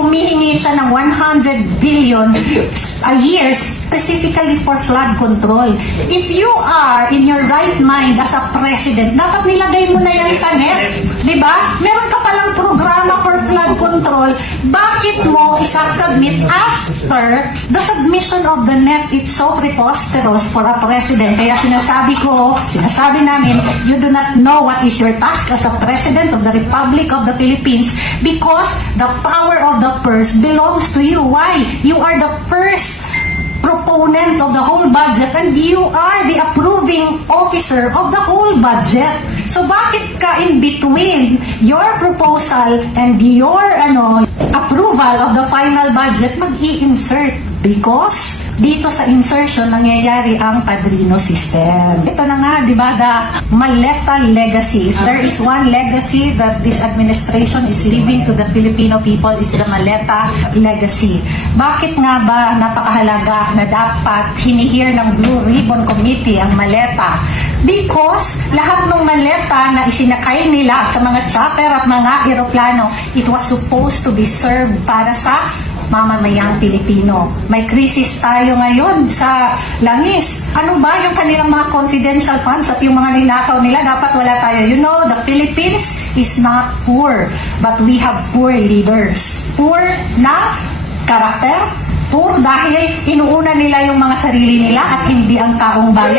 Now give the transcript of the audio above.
humihingi siya ng 100 billion a year specifically for flood control. If you are in your right mind as a president, dapat nilagay mo na yan sa NEP. Diba? Meron ka palang programa for flood control. Bakit mo isasubmit after the submission of the NEP? It's so preposterous for a president. Kaya sinasabi namin, you do not know what is your task as a president of the Republic of the Philippines because the power of the purse belongs to you. Why? You are the first proponent of the whole budget and you are the approving officer of the whole budget. So bakit ka in between your proposal and your approval of the final budget mag-i-insert? Because dito sa insertion nangyayari ang padrino system. Ito na nga, di ba, the Maleta legacy. If there is one legacy that this administration is leaving to the Filipino people, it's the Maleta legacy. Bakit nga ba napakahalaga na dapat hinihir ng Blue Ribbon Committee ang Maleta? Because lahat ng maleta na isinakay nila sa mga chopper at mga eroplano, it was supposed to be served para sa mamamayang Pilipino. May krisis tayo ngayon sa langis. Ano ba yung kanilang mga confidential funds at yung mga ninakaw nila? Dapat wala tayo. You know, the Philippines is not poor, but we have poor leaders. Poor na karakter, poor dahil inuuna nila yung mga sarili nila at hindi ang taong bayan.